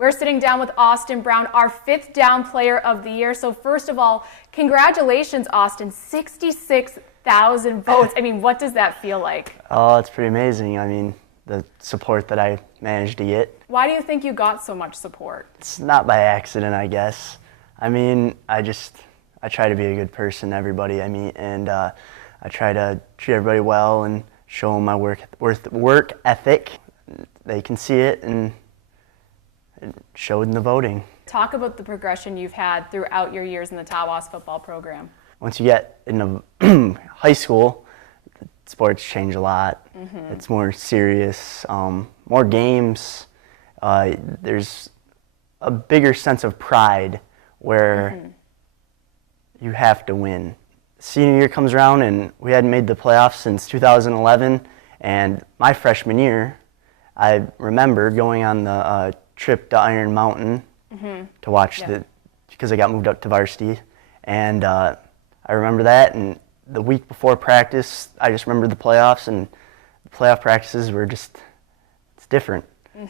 We're sitting down with Austin Brown, our 5th down player of the year. So first of all, congratulations, Austin, 66,000 votes. I mean, what does that feel like? Oh, it's pretty amazing. I mean, the support that I managed to get. Why do you think you got so much support? It's not by accident, I guess. I mean, I try to be a good person to everybody I meet, and I try to treat everybody well and show them my work ethic. They can see it, and it showed in the voting. Talk about the progression you've had throughout your years in the Tawas football program. Once you get into high school, sports change a lot. It's more serious, more games. There's a bigger sense of pride where you have to win. Senior year comes around and we hadn't made the playoffs since 2011, and my freshman year, I remember going on the trip to Iron Mountain to watch because I got moved up to varsity, and I remember that, and the week before practice, I just remember the playoffs, and the playoff practices were it's different.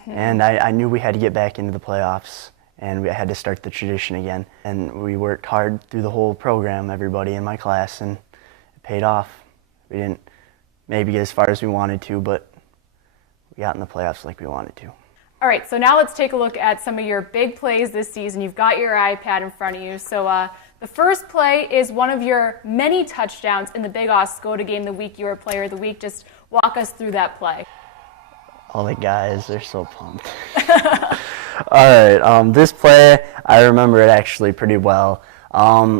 And I knew we had to get back into the playoffs, and we had to start the tradition again. And we worked hard through the whole program, everybody in my class, and it paid off. We didn't maybe get as far as we wanted to, but we got in the playoffs like we wanted to. All right, so now let's take a look at some of your big plays this season. You've got your iPad in front of you. So the first play is one of your many touchdowns in the Big Oscoda game the week you were Player of the Week. Just walk us through that play. All the guys, they're so pumped. All right, this play, I remember it actually pretty well.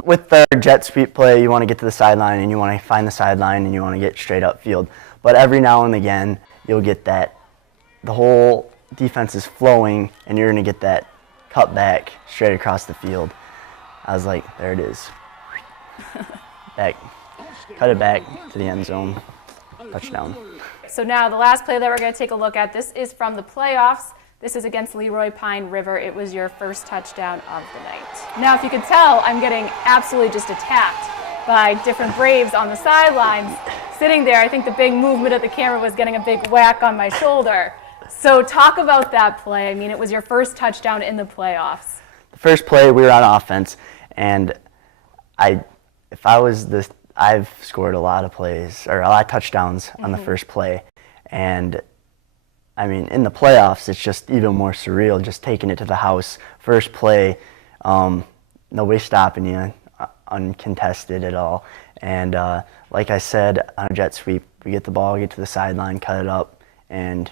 With the jet sweep play, you want to get to the sideline, and you want to find the sideline, and you want to get straight up field. But every now and again, you'll get that, the whole defense is flowing, and you're going to get that cut back straight across the field. I was like, there it is. Cut it back to the end zone, touchdown. So now the last play that we're going to take a look at, this is from the playoffs. This is against Leroy Pine River. It was your first touchdown of the night. Now, if you could tell, I'm getting absolutely just attacked by different Braves on the sidelines. Sitting there, I think the big movement of the camera was getting a big whack on my shoulder. So talk about that play. I mean, it was your first touchdown in the playoffs. The first play, we were on offense, and I've scored a lot of plays, or a lot of touchdowns on the first play. And I mean, in the playoffs, it's just even more surreal, just taking it to the house. First play, nobody stopping you, uncontested at all. And like I said, on a jet sweep, we get the ball, get to the sideline, cut it up, and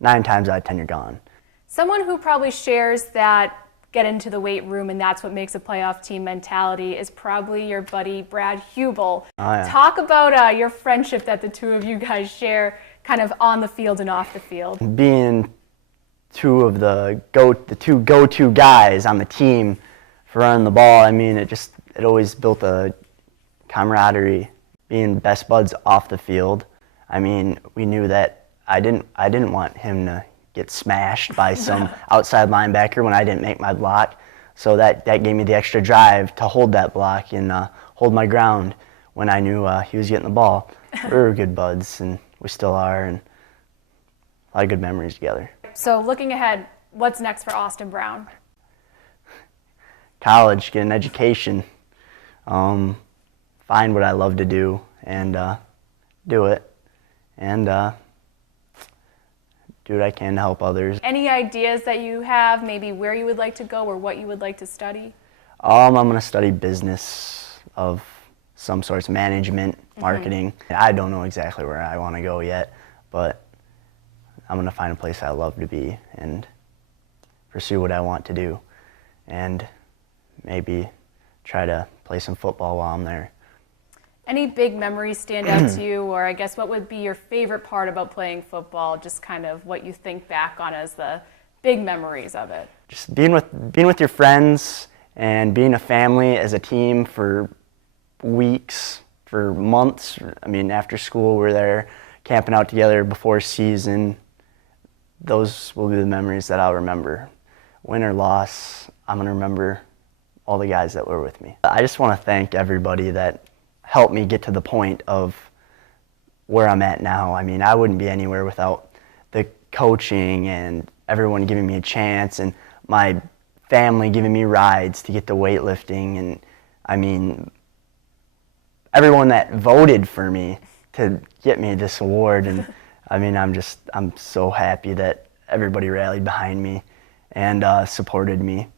9 times out of 10, you're gone. Someone who probably shares that get into the weight room and that's what makes a playoff team mentality is probably your buddy Brad Hubel. Oh, yeah. Talk about your friendship that the two of you guys share kind of on the field and off the field. Being two of the two go-to guys on the team for running the ball, I mean, it always built a camaraderie. Being best buds off the field, I mean, we knew that I didn't want him to get smashed by some outside linebacker when I didn't make my block. So that gave me the extra drive to hold that block and hold my ground when I knew he was getting the ball. We were good buds, and we still are, and a lot of good memories together. So looking ahead, what's next for Austin Brown? College, get an education, find what I love to do, and do it, and do what I can to help others. Any ideas that you have, maybe where you would like to go or what you would like to study? I'm going to study business of some sorts, management, marketing. I don't know exactly where I want to go yet, but I'm going to find a place I love to be and pursue what I want to do, and maybe try to play some football while I'm there. Any big memories stand out to you, or I guess what would be your favorite part about playing football, just kind of what you think back on as the big memories of it? Just being with your friends and being a family as a team for weeks, for months. I mean, after school, we're there camping out together before season. Those will be the memories that I'll remember. Win or loss, I'm going to remember all the guys that were with me. I just want to thank everybody that helped me get to the point of where I'm at now. I mean, I wouldn't be anywhere without the coaching and everyone giving me a chance and my family giving me rides to get the weightlifting. And I mean, everyone that voted for me to get me this award. And I mean, I'm so happy that everybody rallied behind me and supported me.